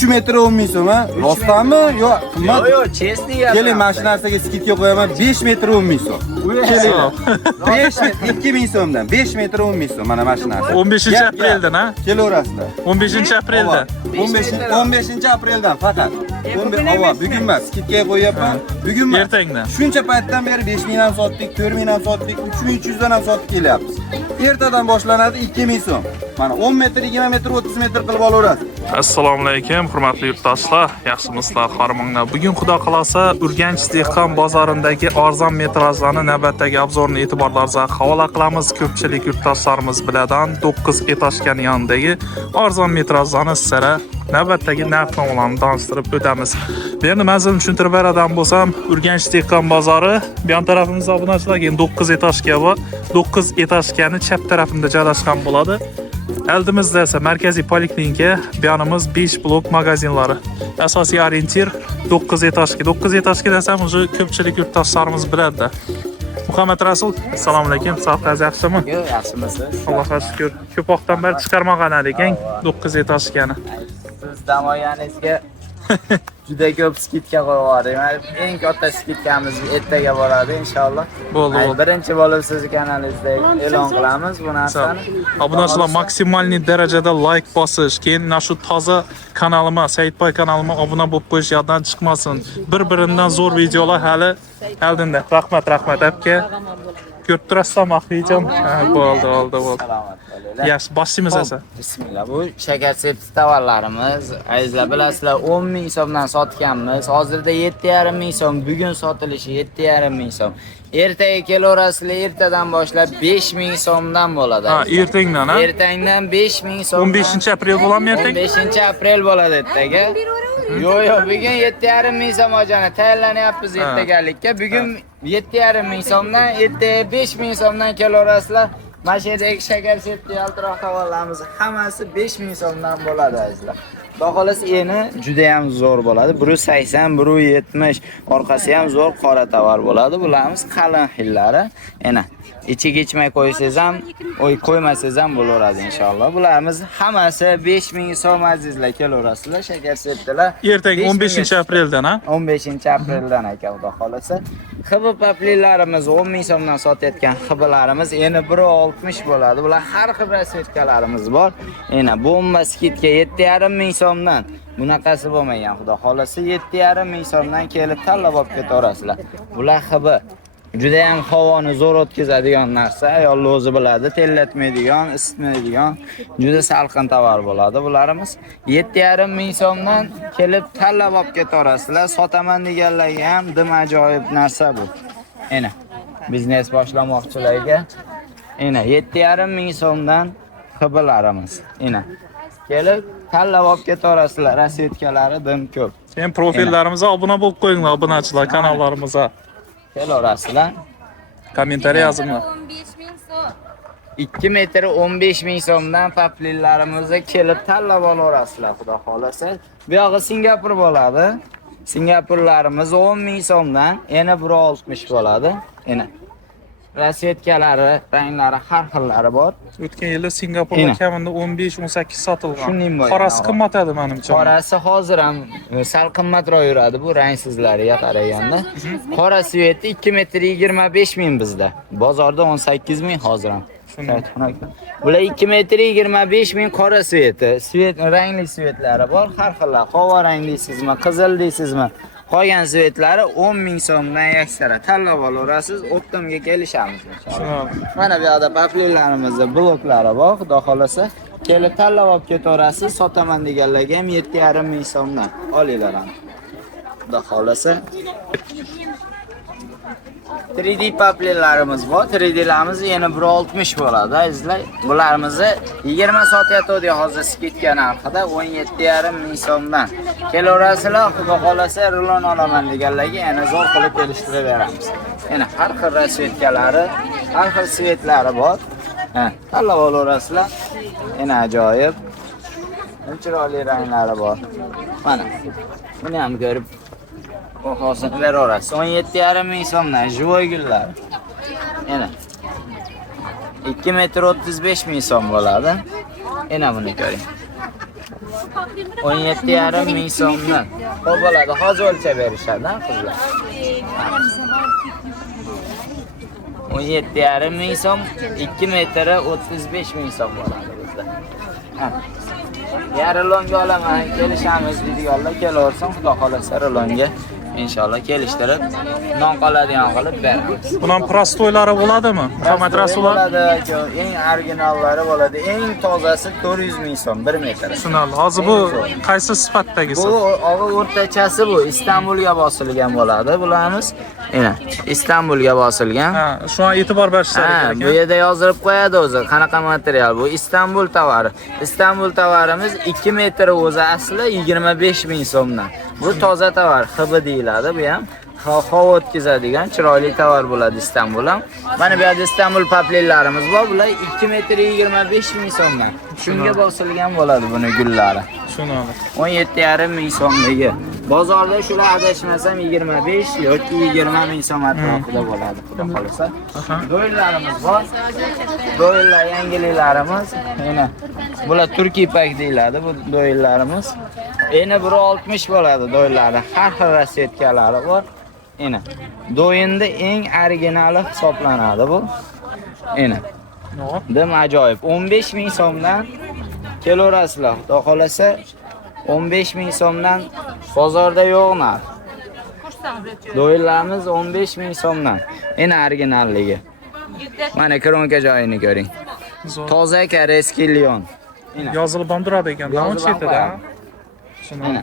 3 metr 10 ming so'm, ha? Rostdanmi? Yo, qimmat. Yo, chestni gap. Keling, mana shu narsaga skidka qo'yaman. 5 metr 10 ming so'm. Keling. 5 metr 2 ming so'mdan 5 metr 10 ming so'm mana shu narsa. 15-apreldan, ha? Kelaverasizlar. 15-apreldan. 15-apreldan faqat. Bugun emas, skidka qo'yapman. Bugun emas. Ertangdan. Shuncha paytdan beri 5 mingdan sotdik, 4 mingdan sotdik, 3300 dan ham sotib kelyapmiz. Ertadan boshlanadi 2000 so'm. Mana 10 metr, 20 metr, 30 metr qilib olaverasiz. Assalomu alaykum, hurmatli yurtdoshlar. Yaxshimisizlar, xormonglar. Bugun xudo qalasa Urganch dehqon bozorindagi arzon metrajlarni navbatdagi obzorni e'tiborlaringizga havola qilamiz. Ko'pchilik yurtdoshlarimiz biladan 9 etajning yonidagi arzon metrajlarni sizlarga navbatdagi narx-navolarni tanishtirib o'tamiz. Bu yerni manzilni tushuntirib beradigan bo'lsam, Urganch dehqon bozori bu yon tarafimizda obunachilar 9 etajga va 9 etajgani chap tarafida joylashgan bo'ladi. Oldimizda esa markaziy poliklinika, bu yonimiz 5 blok magazinlari. Asosiy orientir 9 etajga. 9 etajga desam, o'zi ko'pchilik yurtdoshlarimiz biladi. Muhammad Rasul, assalomu alaykum. Sog'ligingiz yaxshimi? Yo'q, yaxshimisiz? Allohga shukr. Ko'p vaqtdan beri chiqarmagan ekan 9 etajgani. Siz dam olganingizga juda ko'p skidka qo'yib yubordim. Eng katta skidkamiz ertaga bo'ladi inshaalloh. Bo'ldi. Birinchi bo'lib siz kanalingizda e'lon qilamiz bu narsani. Obunachilar maksimalniy darajada like bosish, keyin mana shu toza kanalimga, Saidboy kanalimga obuna bo'lib qo'yish yoddan chiqmasin. Bir-biridan zo'r videolar hali oldinda. Rahmat aka. Ko'rib turasizmi, Mahrijon? Bo'ldi. Yaxshi, boshlaymiz esa. Bismillah. Bu shakar sepsi tovarlarimiz. Azizlar, bilasizlar, 10 ming so'mdan sotganmiz. Hozirda 7,5 ming so'm, bugun sotilishi 7,5 ming so'm. Ertaga kelaverasizlar, ertadan boshlab 5 ming so'mdan bo'ladi. Ha, ertangdan, ha? Ertangdan 5 ming so'm. 15-aprel bo'ladimi ertaga? 15-aprel bo'ladi ertaga. Yo'q, bugun 7,5 ming so'm hojani tayyorlanyapmiz ertagalikka. Bugun 7,5 ming so'mdan, ertaga 5 ming so'mdan kelaverasizlar. Mashedagi shakar septi yaltiroq tovarlarimiz hammasi 5 ming so'mdan bo'ladi azizlar. Xolos eni juda ham zo'r bo'ladi. 180, 170, orqasi ham zo'r qora tovar bo'ladi. Bularimiz qalin xillari. Ana, ichiga ichmay qo'ysangiz ham, qo'ymasangiz ham bo'laveradi inshaalloh. Bularimiz hammasi 5 ming so'm azizlar, kelaverasizlar. Shakar septilar. Ertaga 15-apreldan, ha? 15-apreldan aka, xudo xolasa. Xibi paplilarimiz 10 ming so'mdan sotayotgan xibilarimiz endi 160 bo'ladi. Bular har xil rasvetkalarimiz bor. Ana, bomba skidka 7,5 ming so'mdan. Bunaqasi bo'lmagan, xudo xolasa 7,5 ming so'mdan kelib tanlab olib ketaverasizlar. Bular xibi juda ham havoni zo'r o'tkazadigan narsa, ayol o'zi biladi, tellatmaydigan, isitmaydigan, juda salqin tovar bo'ladi. Bularimiz 7,5 ming so'mdan kelib tanlab olib ketaverasizlar. Sotaman deganlarga ham dim ajoyib narsa bu. Ana, biznes boshlamoqchilarga ana 7,5 ming so'mdan xibilarimiz. Ana, kelib tanlab olib ketaverasizlar. Rasvetkalari dim ko'p. Keyin profillarimizga obuna bo'lib qo'yinglar, obunachilar kanallarimizga. Kelaverasizlar. Kommentariy yozinglar. 2 metr 15 ming so'mdan paplillarimizga kelib tanlab olaverasizlar, xudo xolasa. Bu yog'i Singapur bo'ladi. Singapurlarimiz 10 ming so'mdan, yana 160 bo'ladi. Ana. Rasvetkalari, ranglari har xillari bor. O'tgan yili Singapurda kamida 15-18 sotilgan. Shuning bo'yi. Qorasi qimmat edi menimcha. Qorasi hozir ham sal qimmatroq yuradi bu rangsizlariga qaraganda. Qora sveti 2 metr 25 ming bizda. Bozorda 18 ming hozir ham. Bular 2 metr 25 ming qora sveti. Svet rangli svetlari bor, har xillar. Qova rang deysizmi, qizil deysizmi? Qolgan svetlari 10 ming so'mdan yaksara tanlab olaverasiz, optimga kelishamiz inshaalloh. Mana bu yerda paplilarimizda bloklari bor, xudo xolasa. Kelib tanlab olib ketaverasiz, sotaman deganlarga ham 7,5 ming so'mdan olinglar ham. Xudo xolasa. 3D paplilarimiz bor. 3D'larimiz yana 160 bo'ladi azizlar. Bularimizni 20 sotyapti hozir skidka narxida 17,5 ming so'mdan. Kelaverasizlar, xudo xolasa rulon olaman deganlarga yana zo'r qilib kelishtirib beramiz. Yana har xil rasvetkalari, har xil svetlari bor. Tanlab olaverasizlar. Yana ajoyib. Chiroyli ranglari bor. Mana. Buni ham ko'rib hozir beraverasiz. 17,5 ming so'mdan живой gullar. Yana 2 metr 35 ming so'm bo'ladi. Yana buni ko'ring. 17,5 ming so'mdan. Xo'p bo'ladi, hozir o'lchab berishadi, qizlar. 17,5 ming so'm, 2 metri 35 ming so'm bo'ladi bizda. Yarilonga olaman, kelishamiz deydiganlar kelaversin, xudo xolasa Rilonga inshaalloh kelishtirib, non qoladigan qilib beramiz. Buning prostoylari bo'ladimi? Qimmat rasullar. Bo'ladi, eng originallari bo'ladi. Eng tozasi 400 ming so'm 1 metr. Tushunarli. Hozir bu qaysi sifatdagisi? Bu og'ir o'rtachasi bu. Istanbulga bosilgan bo'ladi. Bularimiz mana Istanbulga bosilgan. Ha, shunga e'tibor berishlari kerak. Bu yerda yozib qo'yadi o'zi. Qanaqa material bu? Istanbul tovari. Istanbul tovarimiz 2 metr o'zi asli 25 ming so'mdan. Bu toza tovar, hib deyiladi bu ham. Havo o'tkazadigan chiroyli tovar bo'ladi Istanbul ham. Mana bu yerda Istanbul paplinlarimiz bor. Bular 2 metr 25 ming so'mdan. Shunga bosilgan bo'ladi buni gullari. Tushunarli. 17,5 ming so'mdagi. Bozorda shular adashmasam 25 yoki 20 ming so'm atrofida bo'ladi, xudo xolasa. Do'yinlarimiz bor. Do'yinlar yangiliklarimiz. Mana bular turkiy pak deyiladi bu do'yinlarimiz. Eni 160 bo'ladi do'yinlari. Har xil rassetkalari bor. Eni do'yinda eng originali hisoblanadi bu. Eni. Dim ajoyib. 15 ming so'mdan kelaverasizlar. Xudo xolasa 15 ming so'mdan bozorda yo'q narx. Do'yinlarimiz 15 ming so'mdan. Eni originalligi. Mana kronka joyini ko'ring. Toza koreskiy lion. Yozilib ham turadi ekan, davom chetida. Mana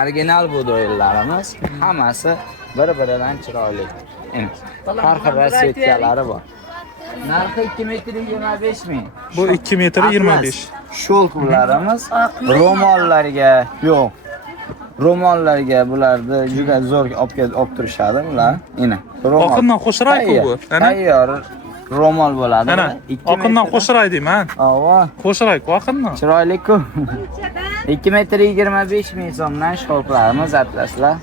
original bu do'yinlarimiz hammasi bir-biridan chiroyli. Har xil rassetkalari bor. Narxi 2 metr 25 ming. Bu 2 metr 25. Shulqlarimiz ro'mollarga yo'q. Ro'mollarga bularni juda zo'r olib turishadi bular. Mana ro'mol. Oqindan qo'shirayku bu. Tayyor ro'mol bo'ladi. Mana oqindan qo'shiray deyman. Ava. Qo'shirayku oqindan. Chiroyli-ku. 2 metr 25 ming so'mdan shulqlarimiz atlaslar.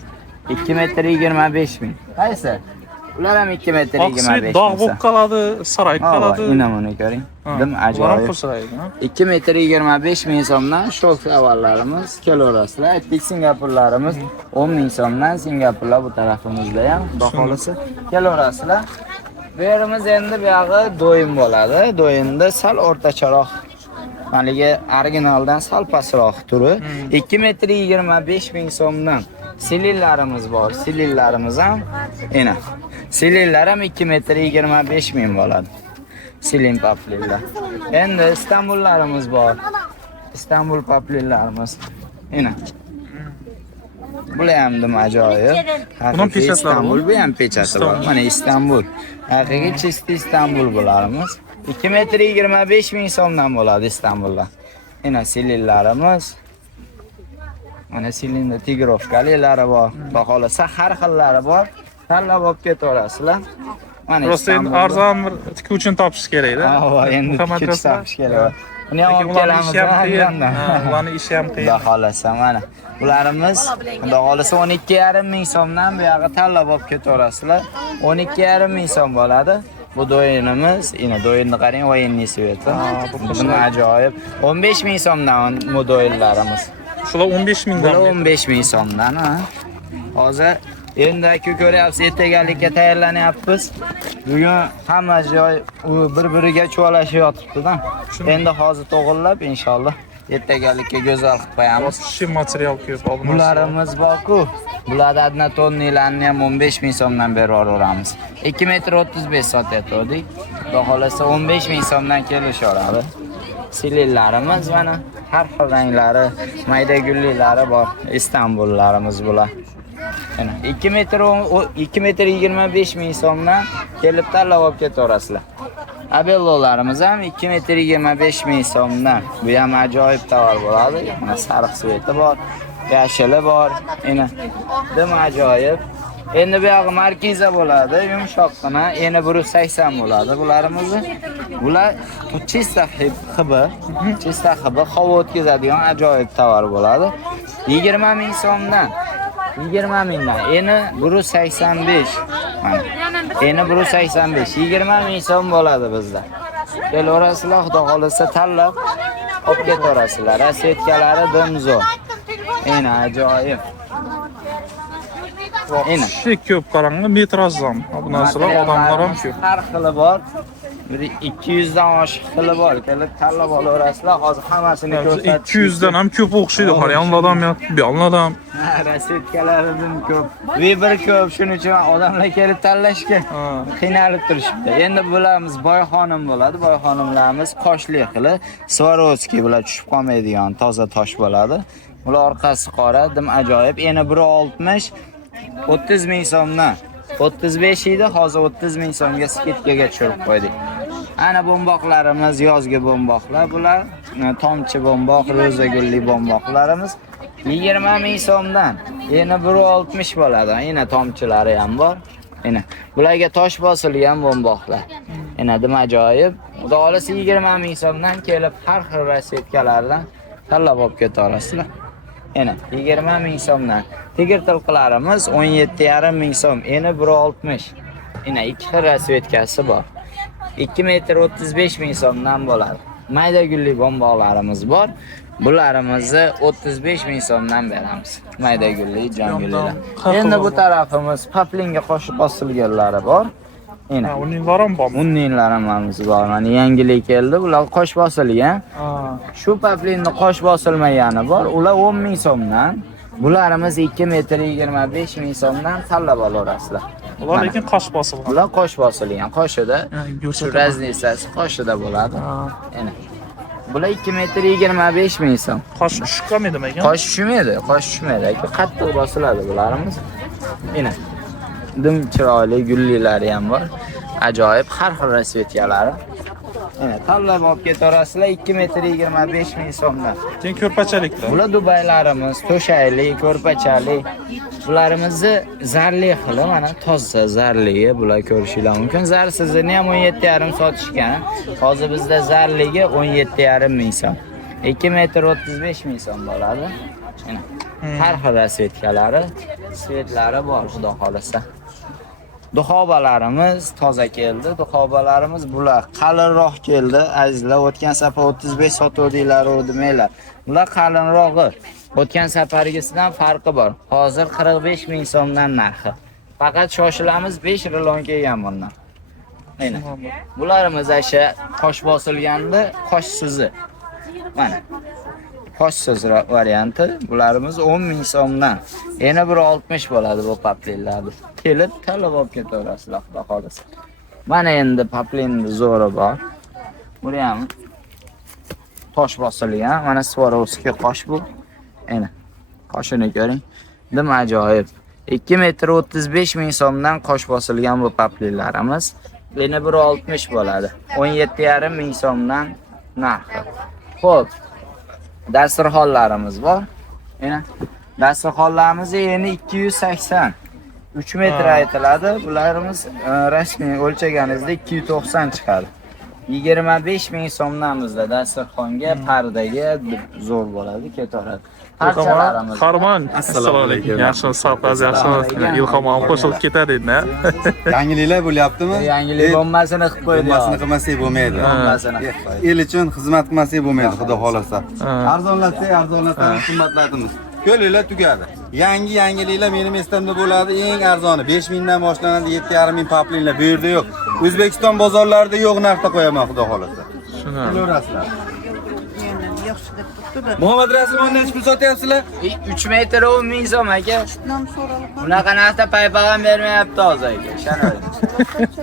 2 metr 25 ming. Qaysi? Ular ham 2 metr 25 ming. Dog' bo'lib qoladi, sarayib qoladi. Ina buni ko'ring. Dim ajoyib. 2 metr 25 ming so'mdan shok savollarimiz kelaverasizlar. Aytdik Singapurlarimiz 10 ming so'mdan, Singapurlar bu tarafimizda ham xudo xolasa kelaverasizlar. Bu yerimiz endi bu yog'i do'yin bo'ladi. Do'yinda sal o'rtacharoq. Maligi originaldan sal pastroq turi. 2 metr 25 ming so'mdan silillarimiz bor. Silillarimiz ham ena. Silillar ham 2 metr 25 ming bo'ladi. Silin paplinlar. Endi Istanbullarimiz bor. Istanbul paplinlarimiz. Ena. Bular ham dim ajoyib. Bunun pechatlari Istanbul bu ham pechati bor. Mana Istanbul. Haqiqiy chisti Istanbul bularimiz. 2 metr 25 ming so'mdan bo'ladi Istanbulda. Ena silillarimiz. Mana silinda tigrovkalari bor. Xohlasa har xillari bor. Tanlab olib ketaverasizlar. Mana Prosta arzon tikuv uchun topish kerak-da. Ha, endi tikuv topish kerak. Buni ham olib kelamiz. Ularning ishi ham qiyin. Xudo xolasa mana. Bularimiz xudo xolasa 12,5 ming so'mdan bu yoqqa tanlab olib ketaverasizlar. 12,5 ming so'm bo'ladi. Bu do'yinimiz, ina do'yinni qarang, voyenniy sveti. Bu ajoyib. 15 ming so'mdan bu do'yinlarimiz. Shular 15 mingdan. 15 ming so'mdan, ha. Hozir endi ko'ryapsiz, ertagalikka tayyorlanyapmiz. Bugun hamma joy bir-biriga chuvalashib yotibdi-da. Endi hozir to'g'irlab inshaalloh ertagalikka go'zal qilib qo'yamiz. Shim material ko'p olib. Bularimiz bor-ku. Bularda adna tonnilarni ham 15 ming so'mdan berib yuboramiz. 2 metr 35 sotyaptik. Xudo xolasa 15 ming so'mdan kelishaveradi. Silillarimiz mana har xil ranglari, mayda gulliklari bor. Istanbullarimiz bular. Mana 2 metr 25 ming so'mdan kelib tanlab olib ketaverasizlar. Abellolarimiz ham 2 metr 25 ming so'mdan. Bu ham ajoyib tovar bo'ladi. Mana sariq sveti bor, yashili bor. Mana dim ajoyib. Endi bu yog'i markiza bo'ladi, yumshoqqina, eni 180 bo'ladi bularimiz. Bular chista hibi, havo o'tkazadigan ajoyib tovar bo'ladi. 20 ming so'mdan. 20 mingdan. Eni 185. Mana. Eni 185, 20 ming so'm bo'ladi bizda. Kelaverasizlar, xudo xolasa tanlab olib ketaverasizlar. Rasvetkalari dimzo'r. Ena ajoyib. Ena Kishi ko'p qaranglar, metrajdan. Bu narsalar odamlar ham ko'p. har xili bor. Bir 200 dan oshiq xili bor. Kelib tanlab olaverasizlar. Hozir hammasini ko'rsatib. 200 dan ham ko'p o'xshaydi. Qarang, odam yo'q, bu odam. Rasvetkalaridan ko'p. Bir ko'p, shuning uchun odamlar kelib tanlashga qiynalib turishibdi. Endi bularimiz boyxonim bo'ladi. Boyxonimlarimiz qoshli xili, Swarovski bular tushib qolmaydigan toza tosh bo'ladi. Bular orqasi qora, dim ajoyib. Endi 160 30 ming so'mdan 35 edi, hozir 30 ming so'mga skidkaga tushirib qo'ydik. Ana bomboqlarimiz, yozgi bomboqlar bular. Tomchi bomboq, ro'za gulli bomboqlarimiz 20 ming so'mdan. Endi 160 bo'ladi. Yana tomchilari ham bor. Mana bularga tosh bosilgan bomboqlar. Endi dim ajoyib. Xudo xolasa 20 ming so'mdan kelib har xil rasvetkalardan tanlab olib ketaverasizlar. Endi 20 ming so'mdan. Tigir tilqilarimiz 17,5 ming so'm. Endi 160. Endi ikki xil rasvetkasi bor. 2 metr 35 ming so'mdan bo'ladi. Mayda gulli bomboqlarimiz bor. Bularimizni 35 ming so'mdan beramiz. Mayda gulli, jon gullilar. Endi bu tarafimiz paplinga qo'shib bosilganlari bor. Endi Uninlar ham bormi? unninlarimiz bor. Mana yangilik keldi. Ular qo'sh bosilgan. Shu paplinni qo'sh bosilmagani bor. Ular 10 ming so'mdan. Bularimiz 2 metr 25 ming so'mdan tanlab olaverasizlar. Ular lekin qosh bosilgan. Ular qo'sh bosilgan. Qo'shida shu Ko'rsataman. raznisasi qo'shida bo'ladi. Endi bular 2 metr 25 ming so'm. Qosh tushganmidimi ekan? Qosh tushmaydi, qosh tushmaydi. Qattiq bosiladi bularimiz. Mana dim chiroyli gullilari ham bor. Ajoyib har xil rasvetkalari. Mana tanlab olib ketaverasizlar 2 metr 25 ming so'mdan. Keyin ko'rpachalikda. Bular dubaylarimiz, to'shakli, ko'rpachali. Bularimizni zarli xili, mana toza zarligi bular ko'rishinglar mumkin. Zarsizini ham 17,5 sotishgan. Hozir bizda zarligi 17,5 ming so'm. 2 metr 35 ming so'm bo'ladi. Mana har xil rasvetkalari, svetlari bor, xudo xolasa. Duxobalarimiz toza keldi. Duxobalarimiz bular qalinroq keldi. Azizlar, o'tgan safar 35 sotuvdilar, demanglar. Bular qalinrog'i. O'tgan safargisidan farqi bor. Hozir 45 ming so'mdan narxi. Faqat shoshilamiz, 5 rilon kelgan bundan. Mana. Bularimiz asha qosh bosilganda qoshsizi. Mana. Qoshsiz varianti. Bularimiz 10 ming so'mdan. Yana 160 bo'ladi bu paplinlar. Kelib tanlab olib ketaverasizlar, xudo xolasa. Mana endi paplinning zo'ri bor. Bu ham tosh bosilgan. Mana Swarovski qosh bu. Ana qoshini ko'ring. Dim ajoyib. 2 metr 35 ming so'mdan qosh bosilgan bu paplinlarimiz. Yana 160 bo'ladi. 17,5 ming so'mdan narxi. Xo'p. Dasturxonlarimiz bor. Mana dasturxonlarimiz yana 280. 3 metr aytiladi. Bularimiz rasmiy o'lchaganingizda 290 chiqadi. 25 ming so'mdan bizda dasturxonga, pardaga zo'r bo'ladi, ketaveradi. Parchalarimiz. Farmon. Assalomu alaykum. Yaxshi, sog'liq, yaxshi. Ilhom ham qo'shilib ketadi endi. Yangiliklar bo'lyaptimi? Yangilik bommasini qilib qo'ydi. Bommasini qilmasak bo'lmaydi. Bommasini. El uchun xizmat qilmasak bo'lmaydi, xudo xolasa. Arzonlatsak, qimmatlatamiz. Ko'linglar tugadi. Yangiliklar mening mestamda bo'ladi. Eng arzoni 5 mingdan boshlanadi, 7,5 ming paplinlar bu yerda yo'q. O'zbekiston bozorlarida yo'q narxda qo'yaman, xudo xolasa. Shuni. Ko'rasizlar. Muhammad Rasulov nechta pul sotyapsizlar? 3 metr 10 ming so'm aka. Bunaqa narsa paypag'am bermayapti hozir aka. Ishonavering.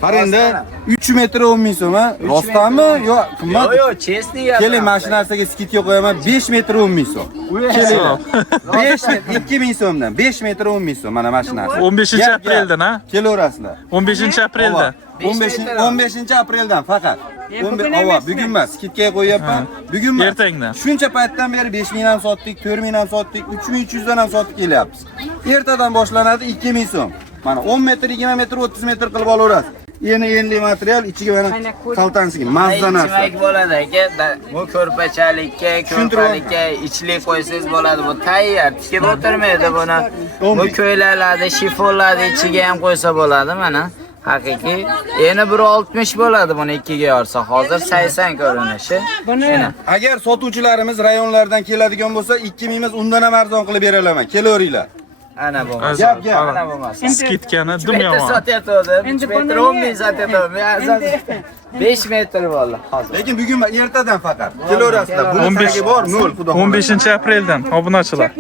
Qarangda 3 metr 10 ming so'm, ha? Rostdanmi? Yo, qimmat. Yo'q, chestni gap. Keling, mana shu narsaga skidka qo'yaman, 5 metr 10 ming so'm. Kelinglar. 5 metr 2 ming so'mdan 5 metr 10 ming so'm mana shu narsa. 15-apreldan, ha? Kelaverasizlar. 15-aprelda. 15-apreldan faqat. Bugun emas, skidkaga qo'yapman. Bugun emas. Ertangdan. Shuncha paytdan beri 5 mingdan sotdik, 4 mingdan sotdik, 3300 dan ham sotib kelyapmiz. Ertadan boshlanadi 2 ming so'm. Mana 10 metr, 20 metr, 30 metr qilib olaverasiz. Yeni material, ichiga mana qaltansiga mazza narsa. Ichmak bo'ladi aka. Bu ko'rpachalikka, ko'rpalikka ichlik qo'ysangiz bo'ladi. Bu tayyor. Tikib o'tirmaydi buni. Bu ko'ylarlarni, shifonlarni ichiga ham qo'ysa bo'ladi mana. Haqiqiy. Endi 160 bo'ladi buni 2 ga yorsa. Hozir 80 ko'rinishi. Mana. Agar sotuvchilarimiz rayonlardan keladigan bo'lsa, 2000 emas, undan ham arzon qilib bera olaman. Kelaveringlar. Ana bu. Gap. Ana bo'lmasa. Skitkani dim Metr yomon. sotyapti. Endi 10 ming sotyapti. 5 metr bo'ldi hozir. Lekin bugun ertadan faqat. Kelaverasizlar. Bunisi bor, nol, xudo xohlasa. 15-apreldan obunachilar.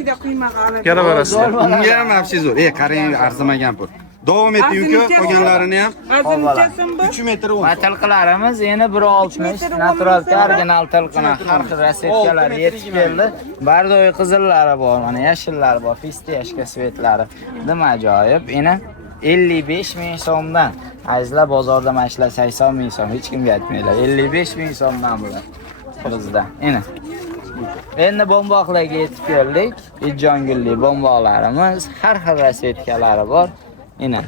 Kelaverasizlar. Unga ham afshi zo'r. Qarang, arzimagan pul. Davom eting-ku, qolganlarini ham 3 metr 10. Tilqilarimiz endi 160, natural original tilqini har xil rasvetkalar yetib keldi. Bardoy qizillari bor, mana yashillari bor, fistiyashka svetlari. Nima ajoyib. Endi 55 ming so'mdan. Azizlar bozorda mashlar 80 ming so'm, hech kimga aytmaylar. 55 ming so'mdan bular. Bizda. Endi bomboqlarga yetib keldik. Ijongulli bomboqlarimiz har xil rasvetkalari bor.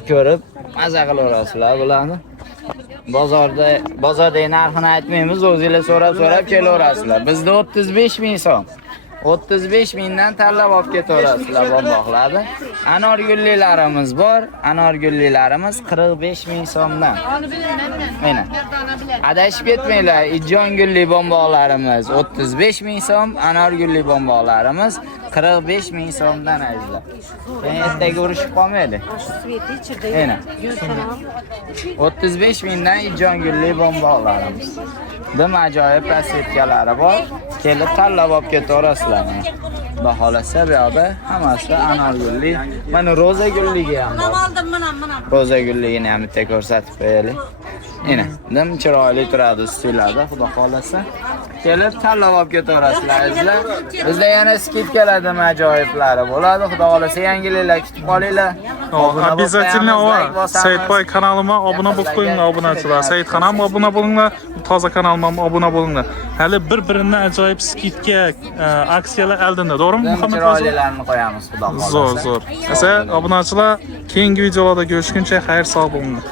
Ko'rib maza qilaverasizlar bularni. Bozorda narxini aytmaymiz, o'zingizlar so'rab kelaverasizlar. Bizda 35 ming so'm. 35 mingdan tanlab olib ketaverasizlar bomboqlarni. Anorgullilarimiz bor. Anorgullilarimiz 45 ming so'mdan. Mana. Adashib ketmanglar. Ijongulli bomboqlarimiz 35 ming so'm, anorgulli bomboqlarimiz 45 ming so'mdan azizlar. Ertaga urushib qolmaydi. Mana. 35 mingdan ijongulli bomboqlarimiz. Dim ajoyib rasvetkalari bor. Kelib tanlab olib ketaverasizlar. Xudo xolasa bu yoqda hammasi anorgulli. Mana roza gulliga ham bor. Roza gulligini ham bitta ko'rsatib qo'yaylik. Dim chiroyli turadi stillarda, xudo xolasa. Kelib tanlab olib ketaverasizlar azizlar. Bizda yana skidkalardan ajoyiblari bo'ladi. Xudo xolasa yangiliklar kutib qolinglar. Обязательно Saidboy kanalimga obuna bo'lib qo'yinglar obunachilar. Saidxon ham obuna bo'linglar, toza kanalimga ham obuna bo'linglar. Hali bir-biridan ajoyib skidka aksiyalar oldinda, to'g'rimi Muhammad? Chiroylilarni qo'yamiz, xudo xolasa. Zo'r. Esa obunachilar keyingi videolarda ko'rishguncha xayr sog' bo'linglar.